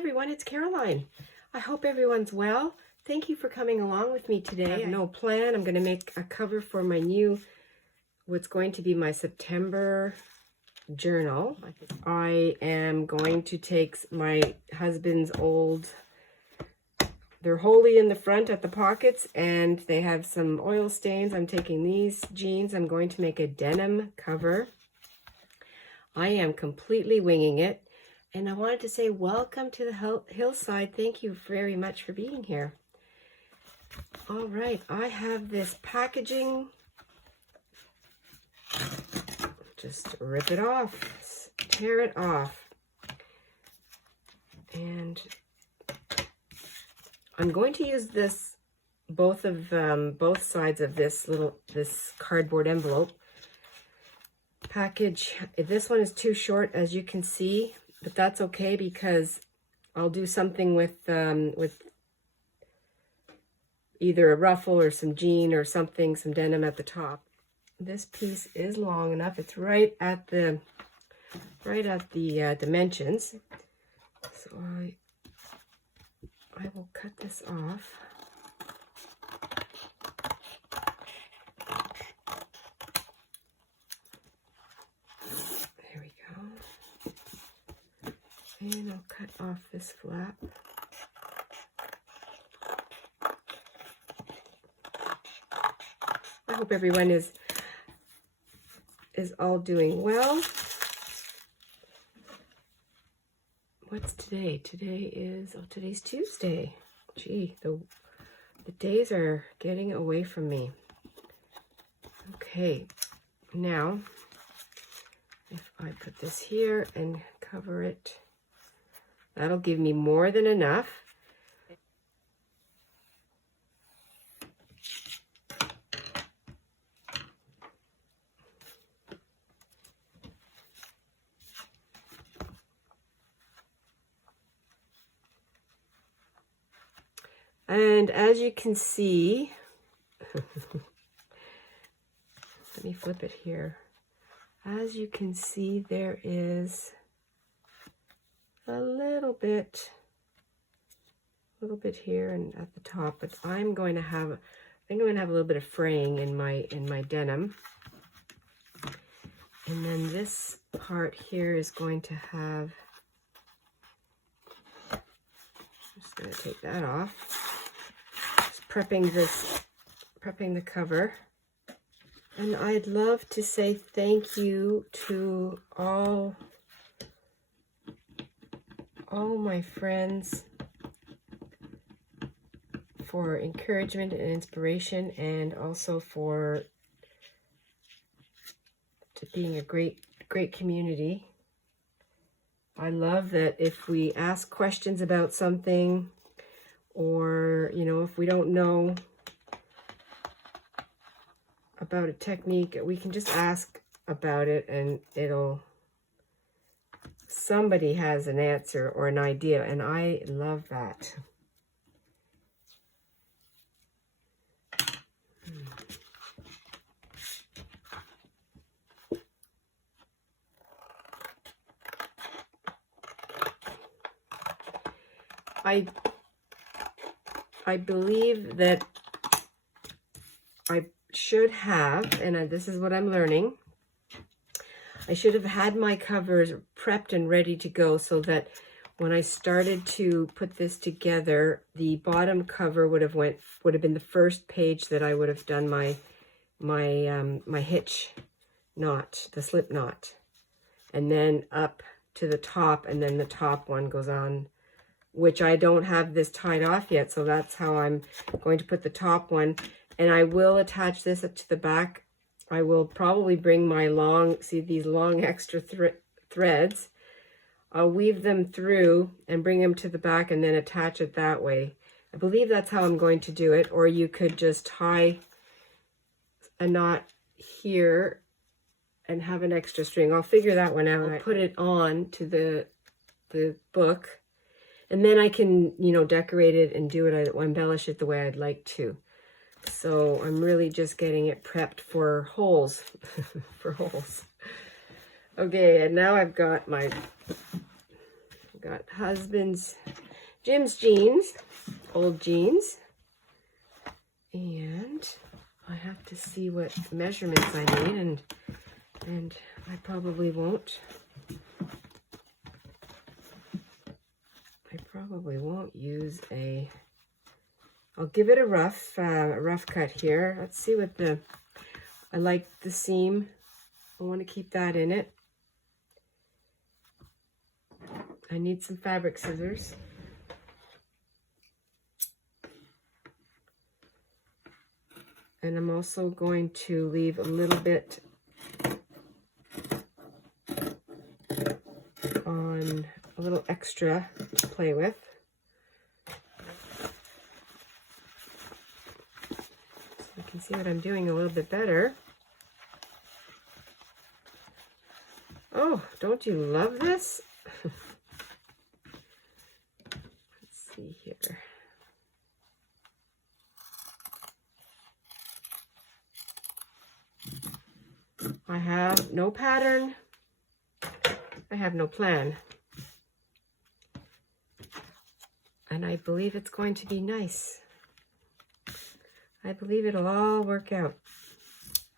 everyone, it's Caroline. I hope everyone's well. Thank you for coming along with me today. I have no plan. I'm going to make a cover for my new, what's going to be my September journal. I am going to take my husband's old, they're wholly in the front at the pockets and they have some oil stains. I'm taking these jeans. I'm going to make a denim cover. I am completely winging it. And I wanted to say welcome to the hillside. Thank you very much for being here. All right, I have this packaging. Just rip it off, tear it off. And I'm going to use this, both sides of this cardboard envelope package. This one is too short, as you can see. But that's okay because I'll do something with either a ruffle or some jean or something, some denim at the top. This piece is long enough. It's right at the dimensions. So I will cut this off. There we go. And I'll cut off this flap. I hope everyone is all doing well. What's today? Today is, today's Tuesday. Gee, the days are getting away from me. Okay, now if I put this here and cover it, that'll give me more than enough. And as you can see, let me flip it here. As you can see, there is a little bit here and at the top, but I think I'm going to have a little bit of fraying in my denim. And then this part here is going to have, I'm just going to take that off. Just prepping the cover. And I'd love to say thank you to all my friends for encouragement and inspiration, and also to being a great community. I love that if we ask questions about something, or if we don't know about a technique, we can just ask about it and somebody has an answer or an idea, and I love that. I believe that I should have, and this is what I'm learning, I should have had my covers prepped and ready to go so that when I started to put this together, the bottom cover would have been the first page that I would have done my hitch knot, the slip knot, and then up to the top, and then the top one goes on, which I don't have this tied off yet, so that's how I'm going to put the top one. And I will attach this up to the back. I will probably bring my these long extra threads. I'll weave them through and bring them to the back and then attach it that way. I believe that's how I'm going to do it. Or you could just tie a knot here and have an extra string. I'll figure that one out. I'll put it on to the book. And then I can, decorate it and do it, embellish it the way I'd like to. So I'm really just getting it prepped for holes, Okay, and now I've got my got Jim's jeans, old jeans. And I have to see what measurements I need, and I probably won't. Use I'll give it a rough cut here. Let's see what I like the seam. I want to keep that in it. I need some fabric scissors. And I'm also going to leave a little bit on a little extra to play with. So you can see what I'm doing a little bit better. Oh, don't you love this? Let's see here. I have no pattern. I have no plan. And I believe it's going to be nice. I believe it'll all work out.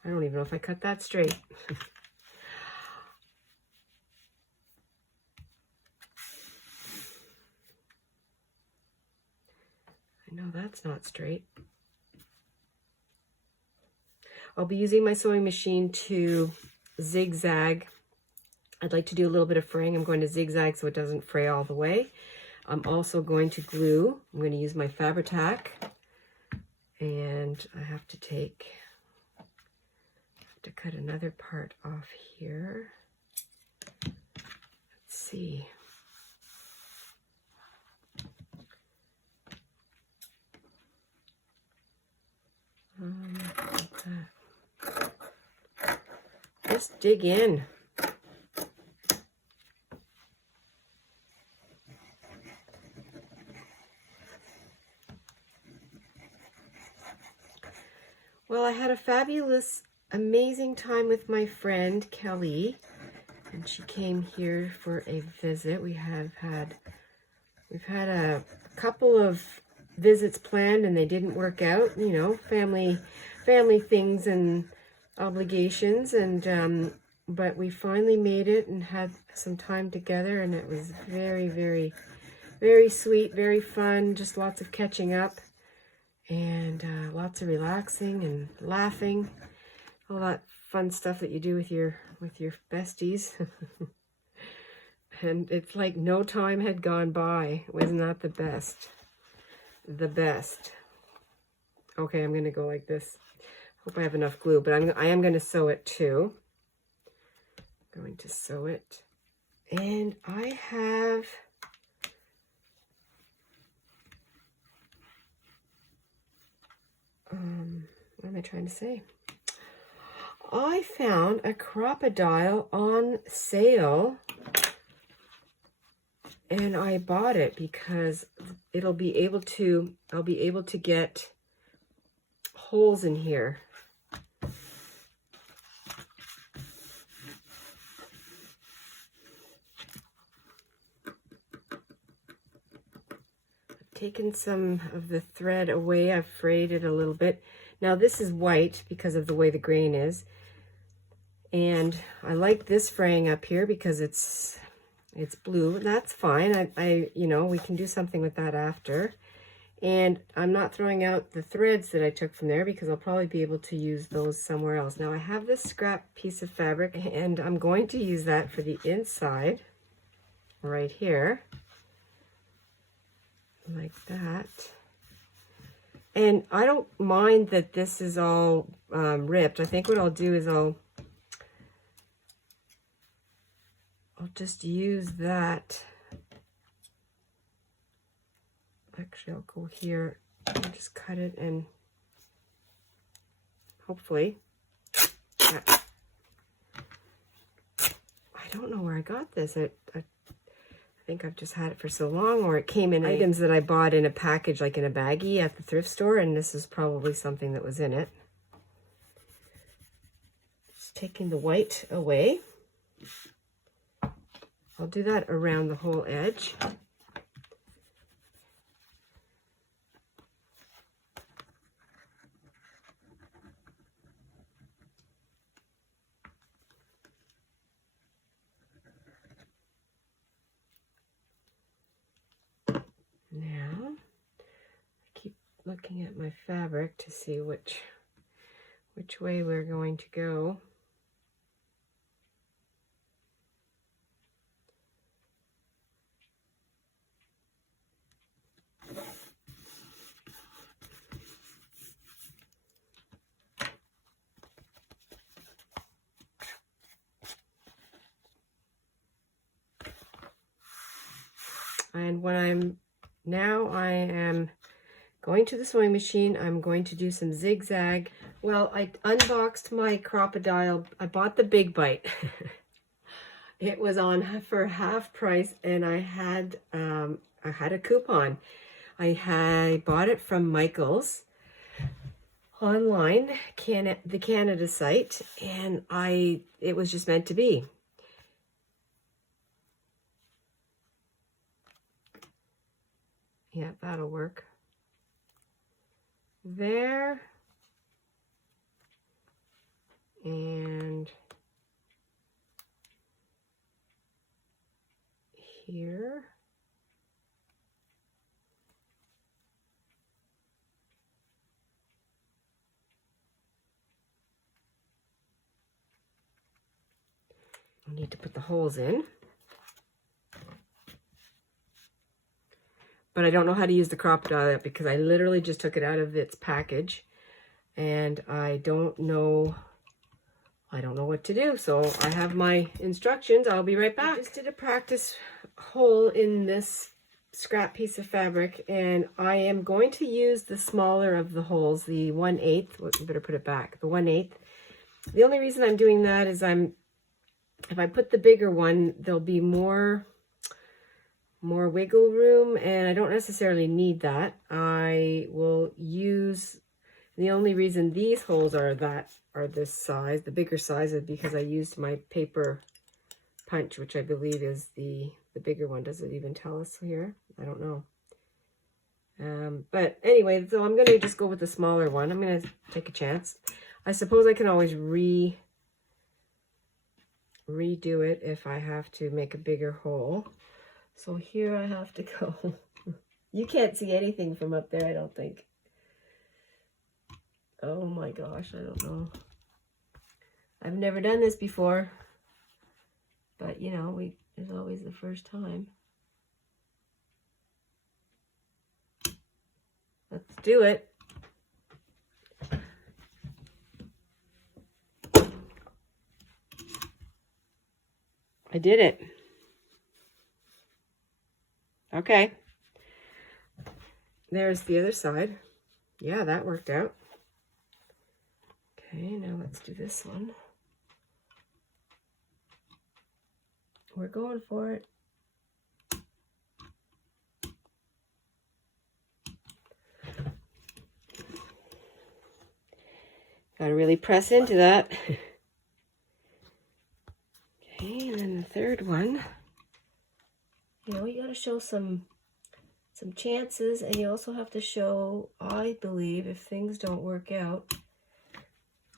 I don't even know if I cut that straight. I know that's not straight. I'll be using my sewing machine to zigzag. I'd like to do a little bit of fraying. I'm going to zigzag so it doesn't fray all the way. I'm also going to glue. I'm going to use my Fabri-Tac. And I have to cut another part off here. Let's see. Like that. Just dig in. Well, I had a fabulous, amazing time with my friend Kelly, and she came here for a visit. We've had a couple of visits planned and they didn't work out, you know, family things and obligations, and but we finally made it and had some time together, and it was very, very, very sweet, very fun, just lots of catching up and lots of relaxing and laughing, all that fun stuff that you do with your besties. And it's like no time had gone by. Wasn't that the best? The best. Okay, I'm gonna go like this. Hope I have enough glue, but I am going to sew it too. I'm going to sew it. And I have what am I trying to say? I found a Crop-A-Dile on sale, and I bought it because I'll be able to get holes in here. Taken some of the thread away. I've frayed it a little bit. Now this is white because of the way the grain is, and I like this fraying up here because it's blue. That's fine. I you know, we can do something with that after. And I'm not throwing out the threads that I took from there because I'll probably be able to use those somewhere else. Now I have this scrap piece of fabric, and I'm going to use that for the inside right here. Like that. And I don't mind that this is all ripped. I think what I'll do is I'll just use that. Actually, I'll go here and just cut it, and hopefully I don't know where I got this. I think I've just had it for so long, or it came in items that I bought in a package, like in a baggie at the thrift store, and this is probably something that was in it. Just taking the white away. I'll do that around the whole edge. Now, I keep looking at my fabric to see which way we're going to go. And when I am going to the sewing machine, I'm going to do some zigzag. Well, I unboxed my Crop-A-Dile. I bought the Big Bite. It was on for half price, and I had a coupon. I bought it from Michaels online, the Canada site, and it was just meant to be. Yeah, that'll work. There. And here. I need to put the holes in. But I don't know how to use the Crop-A-Dile because I literally just took it out of its package, and I don't know what to do. So I have my instructions. I'll be right back. I just did a practice hole in this scrap piece of fabric, and I am going to use the smaller of the holes, the 1/8. I better put it back, the 1/8. The only reason I'm doing that is if I put the bigger one, there'll be more wiggle room, and I don't necessarily need that. I will use, the only reason these holes are this size, the bigger size, is because I used my paper punch, which I believe is the bigger one. Does it even tell us here? I don't know. But anyway, so I'm going to just go with the smaller one. I'm going to take a chance. I suppose I can always redo it if I have to make a bigger hole. So here I have to go. You can't see anything from up there, I don't think. Oh my gosh, I don't know. I've never done this before. But, you know, there's always the first time. Let's do it. I did it. Okay. There's the other side. Yeah, that worked out. Okay, now let's do this one. We're going for it. Gotta really press into that. Okay, and then the third one. You know, you gotta show some chances, and you also have to show, I believe, if things don't work out,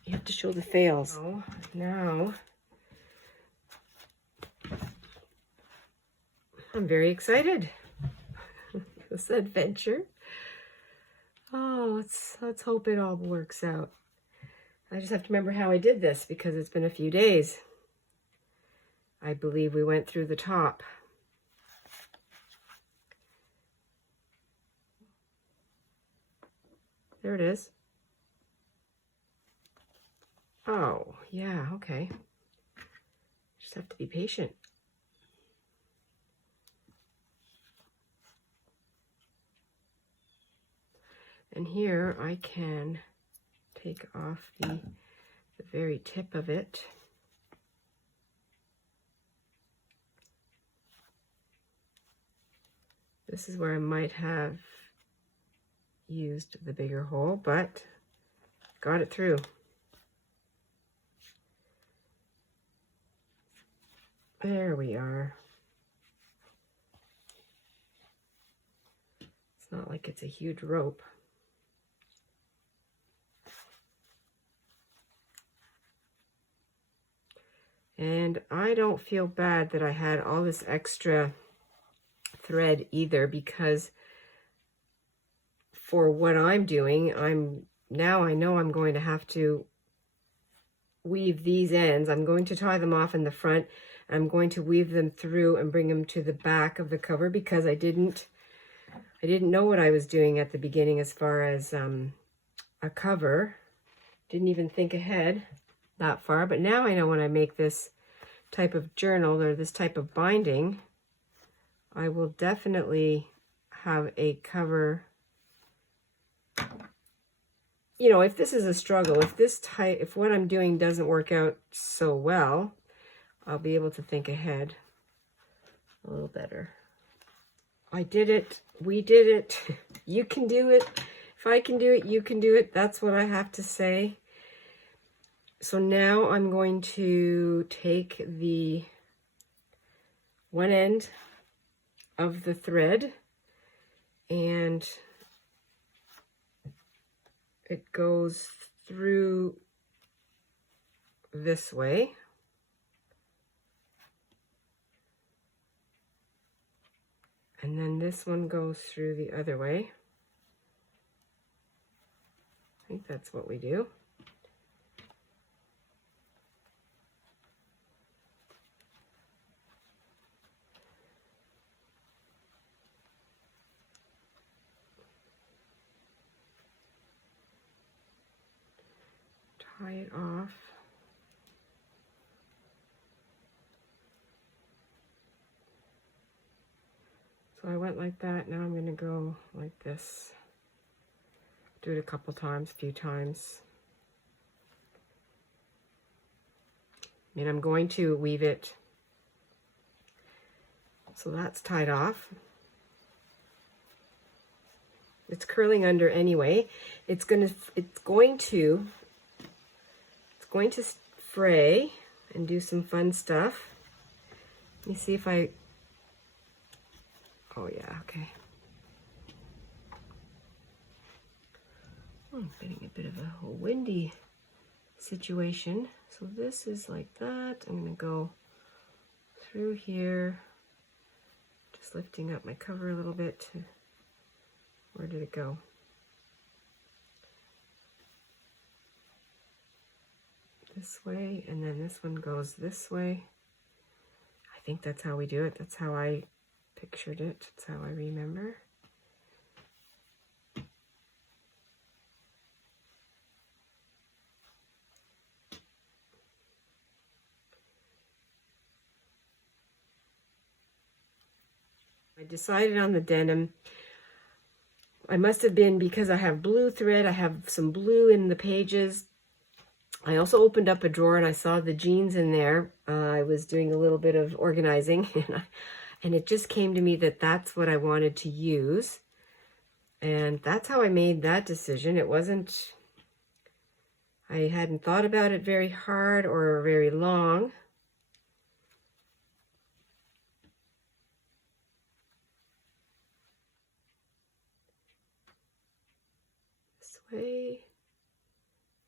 you have to show the fails. So now, I'm very excited. This adventure. Oh, let's hope it all works out. I just have to remember how I did this because it's been a few days. I believe we went through the top. There it is. Oh, yeah, okay. Just have to be patient. And here I can take off the very tip of it. This is where I might have used the bigger hole, but got it through. There we are. not like it's a huge rope. And I don't feel bad that I had all this extra thread either, because for what I'm doing, now I know I'm going to have to weave these ends. I'm going to tie them off in the front. I'm going to weave them through and bring them to the back of the cover, because I didn't know what I was doing at the beginning as far as a cover. Didn't even think ahead that far, but now I know when I make this type of journal or this type of binding, I will definitely have a cover. You know, if this is a struggle, if what I'm doing doesn't work out so well, I'll be able to think ahead a little better. I did it. We did it. You can do it. If I can do it, you can do it. That's what I have to say. So now I'm going to take the one end of the thread, and it goes through this way. And then this one goes through the other way. I think that's what we do. Tie it off. So I went like that. Now I'm going to go like this. Do it a couple times, a few times. And I'm going to weave it. So that's tied off. It's curling under anyway. It's going to fray and do some fun stuff. Let me see if I, oh yeah, okay. I'm getting a bit of a windy situation. So this is like that. I'm going to go through here, just lifting up my cover a little bit. Where did it go? This way, and then this one goes this way. I think that's how we do it. That's how I pictured it. That's how I remember. I decided on the denim. I must have been, because I have blue thread, I have some blue in the pages. I also opened up a drawer and I saw the jeans in there. I was doing a little bit of organizing and it just came to me that that's what I wanted to use. And that's how I made that decision. It wasn't, I hadn't thought about it very hard or very long. This way.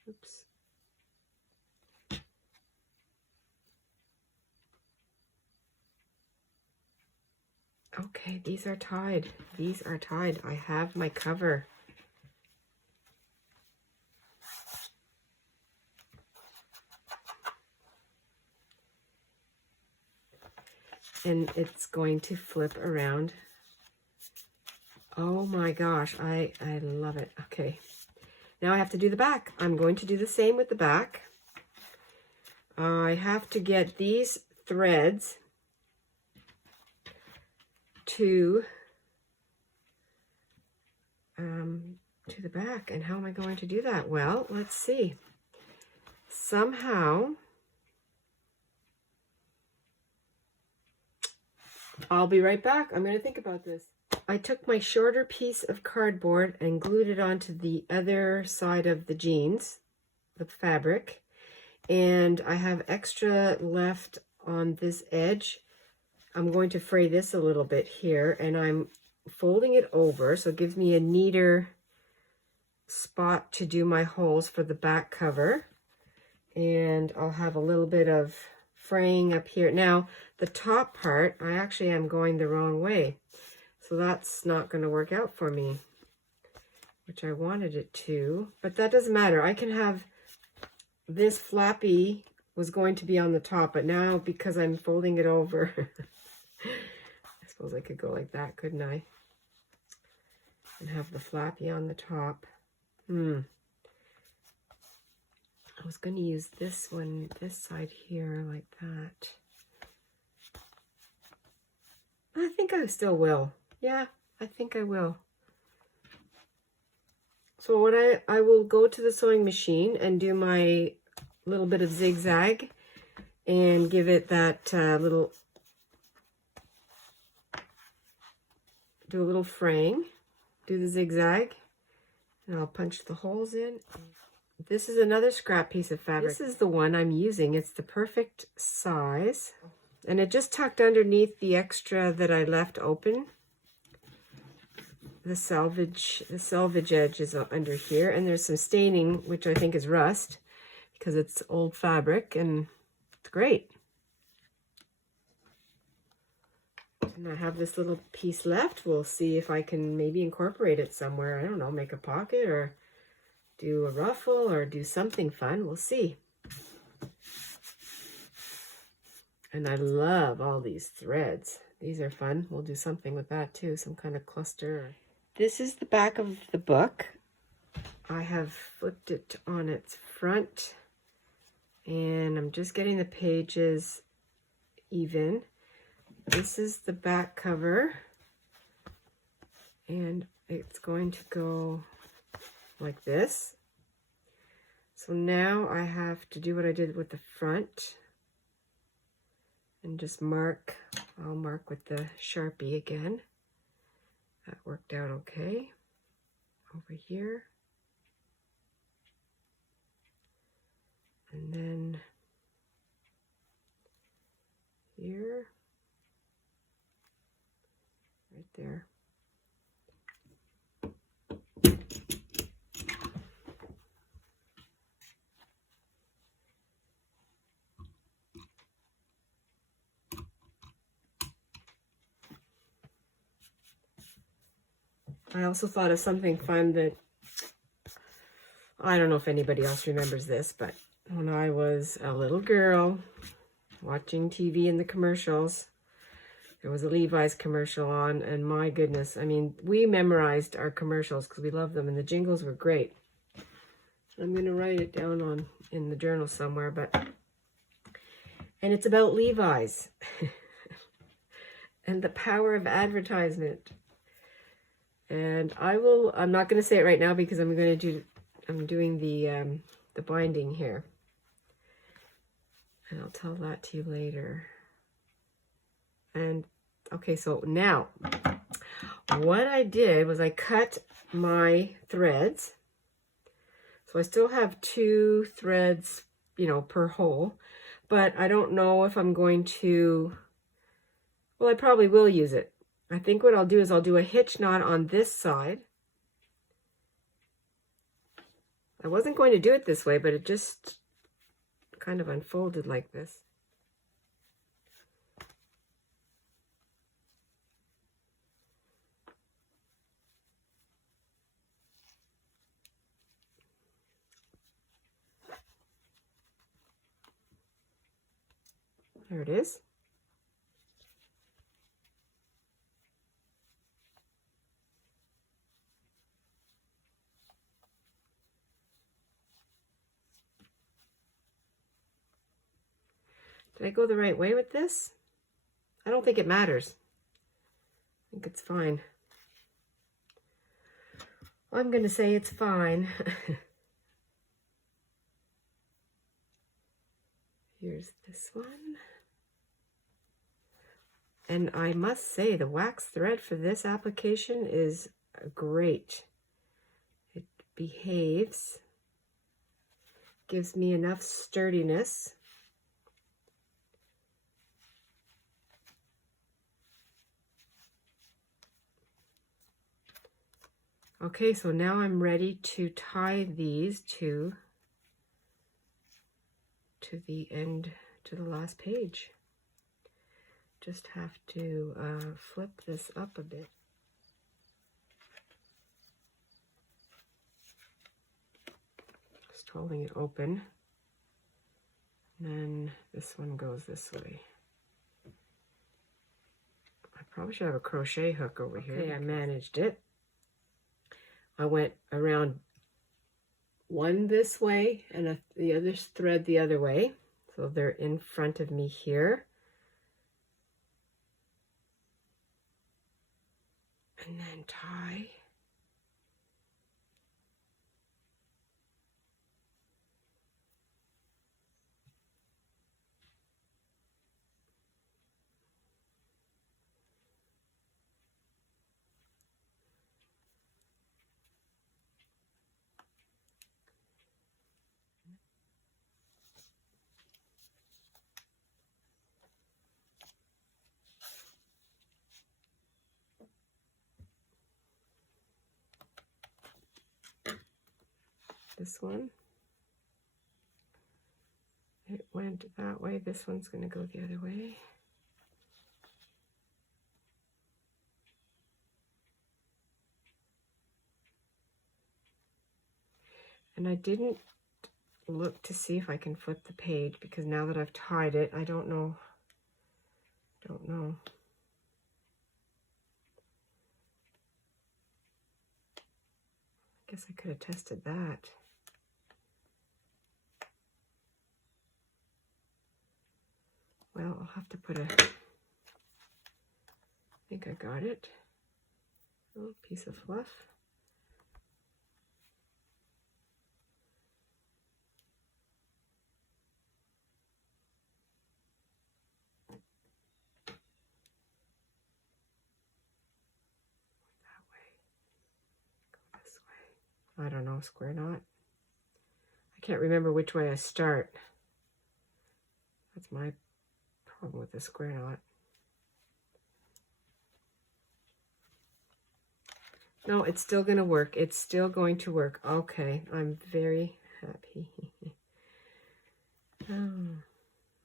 Oops. Okay, these are tied. These are tied. I have my cover. And it's going to flip around. Oh my gosh, I love it. Okay, now I have to do the back. I'm going to do the same with the back. I have to get these threads to the back. And how am I going to do that? Well, let's see. Somehow, I'll be right back. I'm going to think about this. I took my shorter piece of cardboard and glued it onto the other side of the jeans, the fabric, and I have extra left on this edge. I'm going to fray this a little bit here, and I'm folding it over, so it gives me a neater spot to do my holes for the back cover. And I'll have a little bit of fraying up here. Now, the top part, I actually am going the wrong way. So that's not going to work out for me, which I wanted it to. But that doesn't matter. I can have this flappy was going to be on the top, but now because I'm folding it over, I suppose I could go like that, couldn't I? And have the flappy on the top. I was going to use this one, this side here, like that. I think I still will. Yeah, I think I will. So what I will go to the sewing machine and do my little bit of zigzag and give it that do a little fraying, do the zigzag, and I'll punch the holes in. This is another scrap piece of fabric. This is the one I'm using. It's the perfect size. And it just tucked underneath the extra that I left open. The selvage edge is under here. And there's some staining, which I think is rust, because it's old fabric, and it's great. And I have this little piece left. We'll see if I can maybe incorporate it somewhere. I don't know, make a pocket or do a ruffle or do something fun. We'll see. And I love all these threads. These are fun. We'll do something with that too, some kind of cluster. This is the back of the book. I have flipped it on its front and I'm just getting the pages even. This is the back cover and it's going to go like this. So now I have to do what I did with the front and just mark. I'll mark with the Sharpie again. That worked out okay. Over here. And then here. Right there. I also thought of something fun that, I don't know if anybody else remembers this, but when I was a little girl watching TV in the commercials, there was a Levi's commercial on, and my goodness, I mean, we memorized our commercials because we love them, and the jingles were great. I'm going to write it down in the journal somewhere, and it's about Levi's and the power of advertisement. And I'm not going to say it right now because I'm doing the binding here. And I'll tell that to you later. And okay, so now what I did was I cut my threads. So I still have 2 threads, per hole, but I don't know if I'm going to, well, I probably will use it. I think what I'll do is I'll do a hitch knot on this side. I wasn't going to do it this way, but it just kind of unfolded like this. There it is. Did I go the right way with this? I don't think it matters. I think it's fine. I'm going to say it's fine. Here's this one. And I must say the wax thread for this application is great. It behaves, gives me enough sturdiness. Okay, so now I'm ready to tie these to the end, to the last page. Just have to flip this up a bit. Just holding it open. And then this one goes this way. I probably should have a crochet hook over here. Okay, I managed it. I went around one this way and the other thread the other way. So they're in front of me here. And then tie. This one, it went that way. This one's going to go the other way. And I didn't look to see if I can flip the page because now that I've tied it, I don't know. I guess I could have tested that. Well, I'll have to put I think I got it. A little piece of fluff. That way. Go this way. I don't know, square knot. I can't remember which way I start. That's my problem with the square knot. No, it's still going to work. It's still going to work. Okay, I'm very happy. Oh,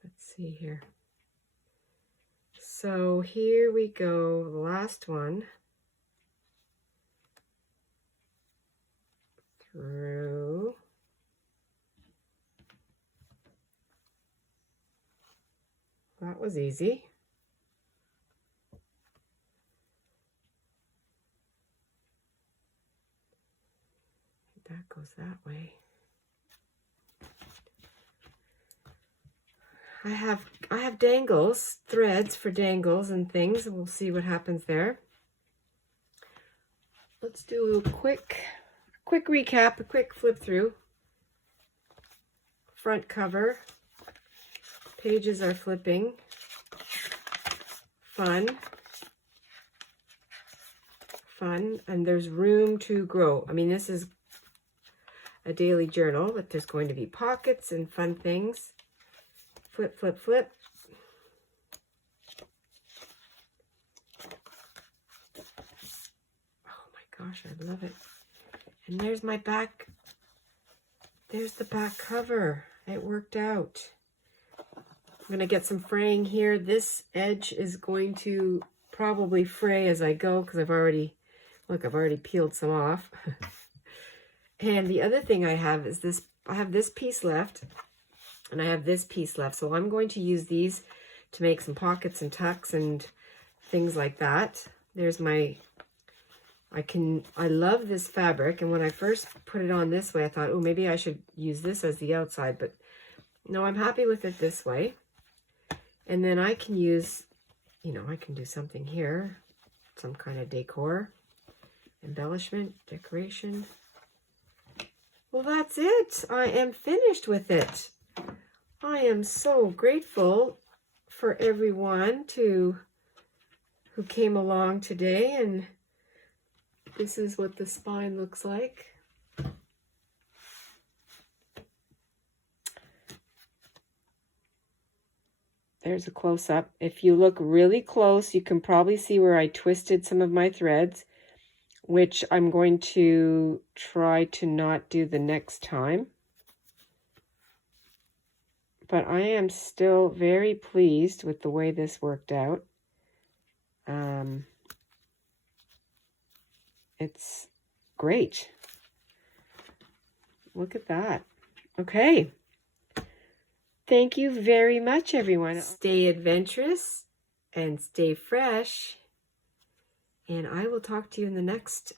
let's see here. So here we go, the last one. Through. That was easy. That goes that way. I have dangles, threads for dangles and things, and we'll see what happens there. Let's do a quick recap, a quick flip through. Front cover. Pages are flipping. Fun, and there's room to grow. I mean, this is a daily journal, but there's going to be pockets and fun things. Flip, flip, flip. Oh my gosh, I love it. And there's my back. There's the back cover. It worked out. I'm going to get some fraying here. This edge is going to probably fray as I go because I've already peeled some off. And the other thing I have is this, I have this piece left and I have this piece left. So I'm going to use these to make some pockets and tucks and things like that. There's my, I love this fabric. And when I first put it on this way, I thought, oh, maybe I should use this as the outside, but no, I'm happy with it this way. And then I can use, you know, I can do something here, some kind of decor, embellishment, decoration. Well, that's it. I am finished with it. I am so grateful for everyone who came along today, and this is what the spine looks like. There's a close-up. If you look really close, you can probably see where I twisted some of my threads. which I'm going to try to not do the next time. But I am still very pleased with the way this worked out. It's great. Look at that. Okay. Thank you very much, everyone. Stay adventurous and stay fresh. And I will talk to you in the next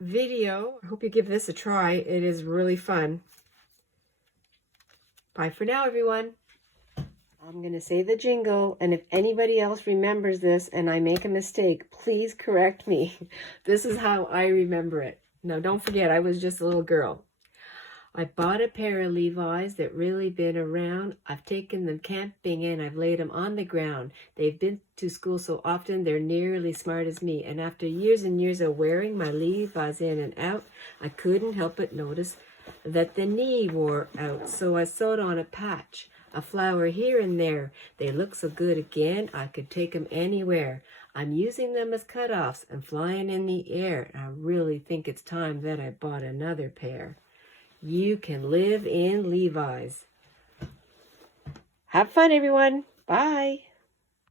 video. I hope you give this a try. It is really fun. Bye for now, everyone. I'm going to say the jingle, and if anybody else remembers this and I make a mistake, please correct me. This is how I remember it. Now, don't forget, I was just a little girl. I bought a pair of Levi's that really been around. I've taken them camping and I've laid them on the ground. They've been to school so often they're nearly smart as me. And after years and years of wearing my Levi's in and out, I couldn't help but notice that the knee wore out. So I sewed on a patch, a flower here and there. They look so good again, I could take them anywhere. I'm using them as cutoffs and flying in the air. I really think it's time that I bought another pair. You can live in Levi's. Have fun, everyone. Bye.